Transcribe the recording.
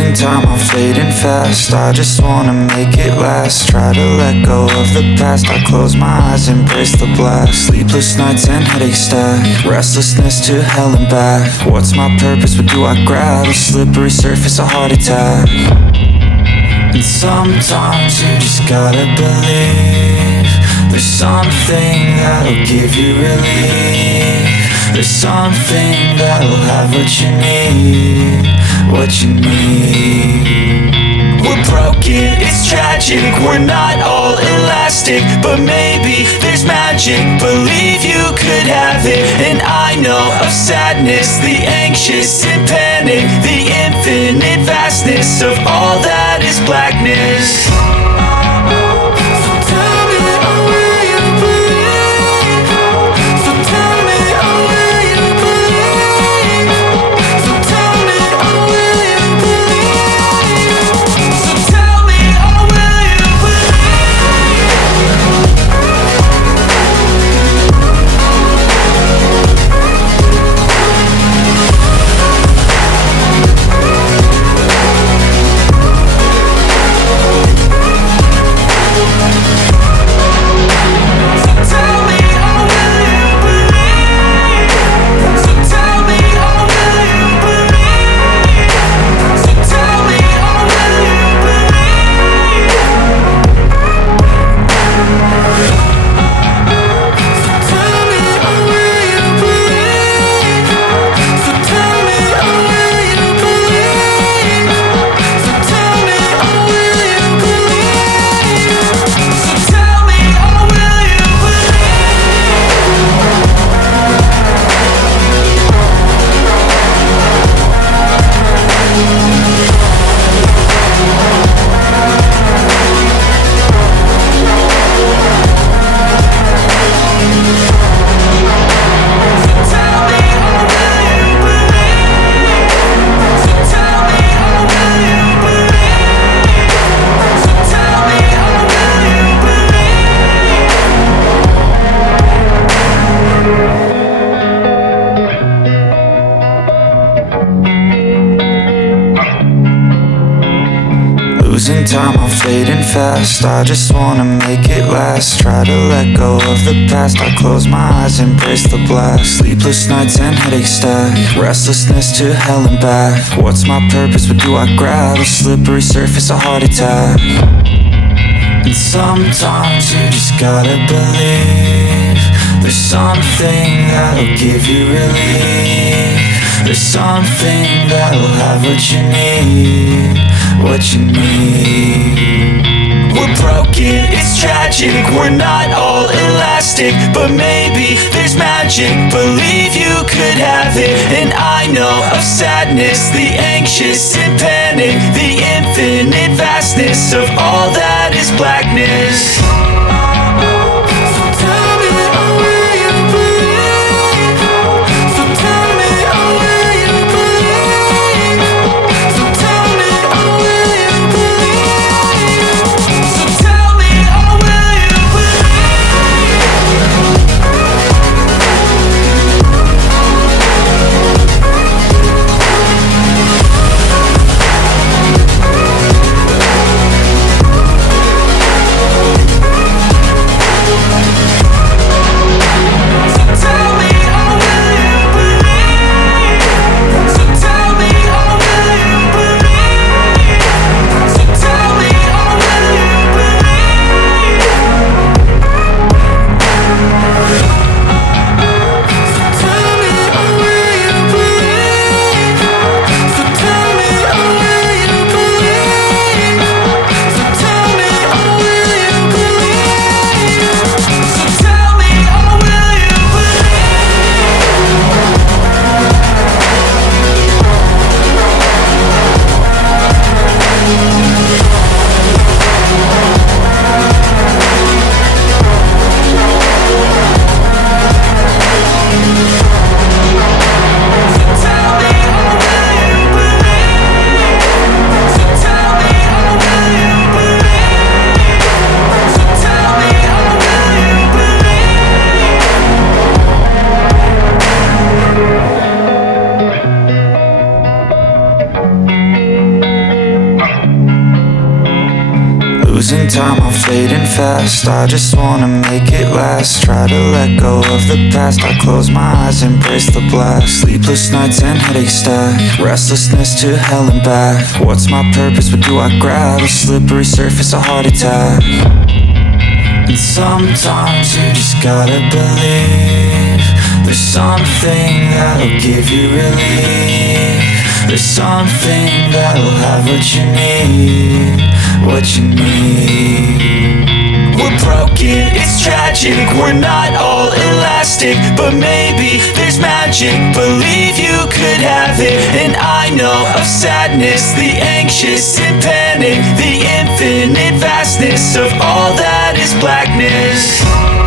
Losing time, I'm fading fast. I just wanna make it last. Try to let go of the past. I close my eyes, embrace the blast. Sleepless nights and headaches stack. Restlessness to hell and back. What's my purpose? What do I grab? A slippery surface, a heart attack. And sometimes you just gotta believe there's something that'll give you relief. There's something that'll have what you need, what you need. We're broken, it's tragic, we're not all elastic, but maybe there's magic, believe you could have it. And I know of sadness, the anxious and panic, the infinite vastness of all that is blackness. Losing time, I'm fading fast. I just wanna make it last. Try to let go of the past. I close my eyes, embrace the blast. Sleepless nights and headaches stack. Restlessness to hell and back. What's my purpose? What do I grab? A slippery surface, a heart attack. And sometimes you just gotta believe there's something that'll give you relief. There's something that'll have what you need, what you need. We're broken, it's tragic, we're not all elastic, but maybe there's magic, believe you could have it. And I know of sadness, the anxious and panic, the infinite vastness of all that is blackness. time, I'm fading fast. I just wanna make it last. Try to let go of the past. I close my eyes, embrace the blast. Sleepless nights and headaches stack. Restlessness to hell and back. What's my purpose? What do I grab? A slippery surface, a heart attack. And sometimes you just gotta believe there's something that'll give you relief. There's something that'll have what you need, what you need. We're broken, it's tragic, we're not all elastic, but maybe there's magic, believe you could have it. And I know of sadness, the anxious and panic, the infinite vastness of all that is blackness.